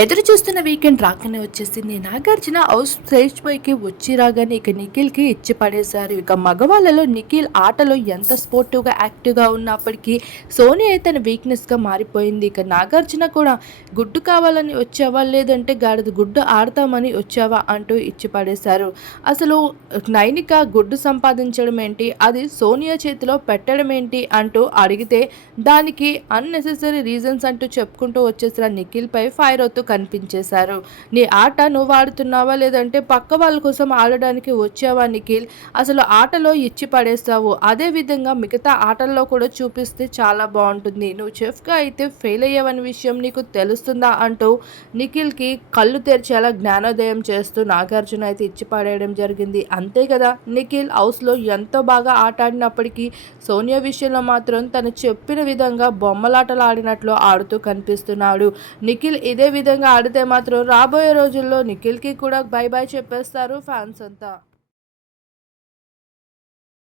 ఎదురు చూస్తున్న వీకెండ్ రాకనే వచ్చేసింది. నాగార్జున హౌస్ స్టేజ్ పైకి వచ్చి రాగానే ఇక నిఖిల్కి ఇచ్చి పడేశారు. ఇక మగవాళ్ళలో నిఖిల్ ఆటలో ఎంత స్పోర్టివ్గా యాక్టివ్గా ఉన్నప్పటికీ సోనీ అయితే తన వీక్నెస్గా మారిపోయింది. ఇక నాగార్జున కూడా గుడ్డు కావాలని వచ్చావా? లేదంటే గాడిద గుడ్డు ఆడతామని వచ్చావా? అంటూ ఇచ్చి పడేశారు. అసలు నైనిక గుడ్డు సంపాదించడం ఏంటి? అది సోనియా చేతిలో పెట్టడం ఏంటి? అంటూ అడిగితే దానికి అన్నెసెసరీ రీజన్స్ అంటూ చెప్పుకుంటూ వచ్చేసిన నిఖిల్పై ఫైర్ అవుతూ కనిపించేశారు. నీ ఆట నువ్వు ఆడుతున్నావా? లేదంటే పక్క వాళ్ళ కోసం ఆడడానికి వచ్చావా నిఖిల్? అసలు ఆటలో ఇచ్చి పడేస్తావు. అదే విధంగా మిగతా ఆటల్లో కూడా చూపిస్తే చాలా బాగుంటుంది. నువ్వు చెఫ్గా అయితే ఫెయిల్ అయ్యావని విషయం నీకు తెలుస్తుందా అంటూ నిఖిల్కి కళ్ళు తెరిచేలా జ్ఞానోదయం చేస్తూ నాగార్జున అయితే ఇచ్చి పడేయడం జరిగింది. అంతే కదా? నిఖిల్ హౌస్లో ఎంతో బాగా ఆట ఆడినప్పటికీ సోనియా విషయంలో మాత్రం తను చెప్పిన విధంగా బొమ్మలాటలు ఆడినట్లు ఆడుతూ కనిపిస్తున్నాడు. నిఖిల్ ఇదే విధంగా విధంగా ఆడితే మాత్రం రాబోయే రోజుల్లో నిఖిల్కి కూడా బై బై చెప్పేస్తారు ఫ్యాన్స్ అంతా.